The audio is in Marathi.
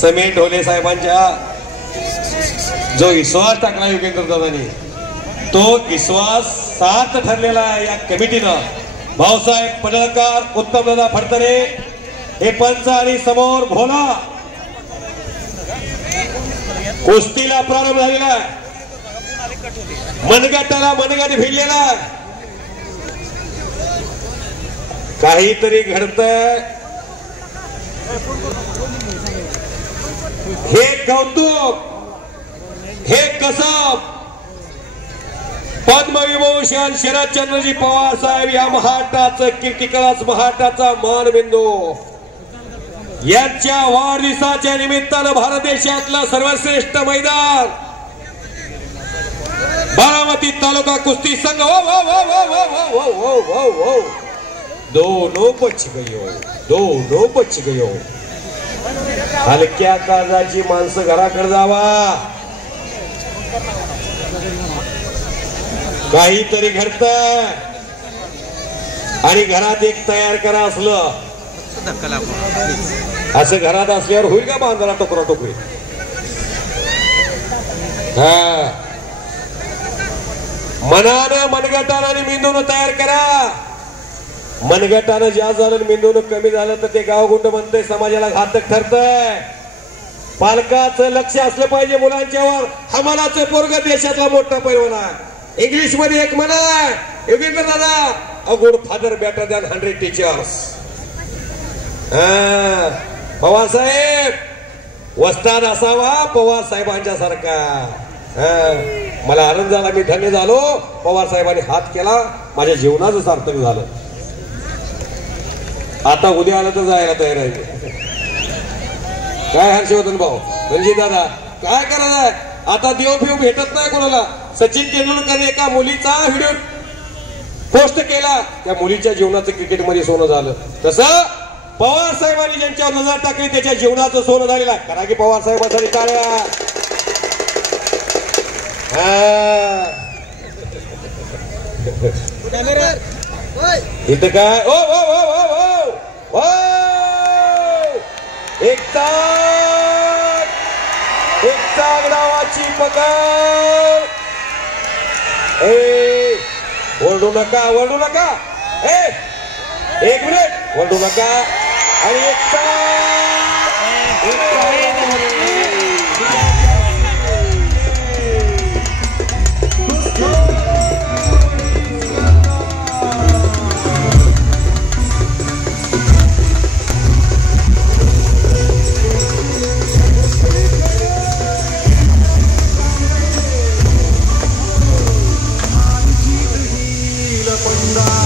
समीर ढोले साहेबांच्या जो विश्वास टाकला योगेंद्र दादांनी तो विश्वास सार्थ ठरलेला आहे या कमिटीनं. भाऊसाहेब पडळकर, उत्तमदादा फडतरे हे पंच आणि समोर भोला. कुस्तीला प्रारंभ झालेला, मनगटाला मनगट भिडलेला. काहीतरी घडतंय हे कौतुक, हे कसब. पद्मविभूषण शरदचंद्रजी पवार साहेब या महाराष्ट्राचं कीर्तिकलास महाराष्ट्राचा मानबिंदू यांच्या वाढदिवसाच्या निमित्तानं भारत देशातलं सर्वश्रेष्ठ मैदान बारामती तालुका कुस्ती संघ दोनों बच गयो. हलक्या काळजाची माणसं घराकडे जावा. काहीतरी घडतंय आणि घरात एक तयार करा असलं असं घरात असल्यावर होईल का बांधला टोकरा टोकरी. मनानं मनगटानं आणि मेंदून तयार करा. मनगटानं जास्त झालं मेंदून कमी झालं तर ते गावगुंड म्हणतंय, समाजाला घातक ठरतंय. पालकाचं लक्ष असलं पाहिजे मुलांच्यावर. हमालाचं पोरग देशातला मोठा पैलवान आहे. इंग्लिश मध्ये एक म्हणा योगेंद्र दादा, a good father better than 100 teachers. Pawar साहेब वस्ताद असावा पवार साहेबांच्या सारखा. मला आनंद झाला, मी धन्य झालो. पवार साहेबांनी हात केला, माझ्या जीवनाचं सार्थक झालं. आता उद्या आलं तर जायला तयार आहे. काय हर्षवर्धन भाऊ, रणजित दादा, काय करायचंय आता? देव फिव भेटत नाही कोणाला. सचिन तेंडुलकर एका मुलीचा व्हिडिओ पोस्ट केला, त्या मुलीच्या जीवनाचं क्रिकेटमध्ये सोनं झालं. तसं पवार साहेबांनी ज्यांच्यावर नजर टाकली त्याच्या जीवनाचं सोनं झालेलं आहे. करा की पवार साहेबांसाठी टाळ्या. इथं काय ओ ओ ओ ओ ओ एकता गावाची पकड. ओरडू नका, ओरडू नका. एक मिनिट, ओरडू नका. आणि एकता पंडा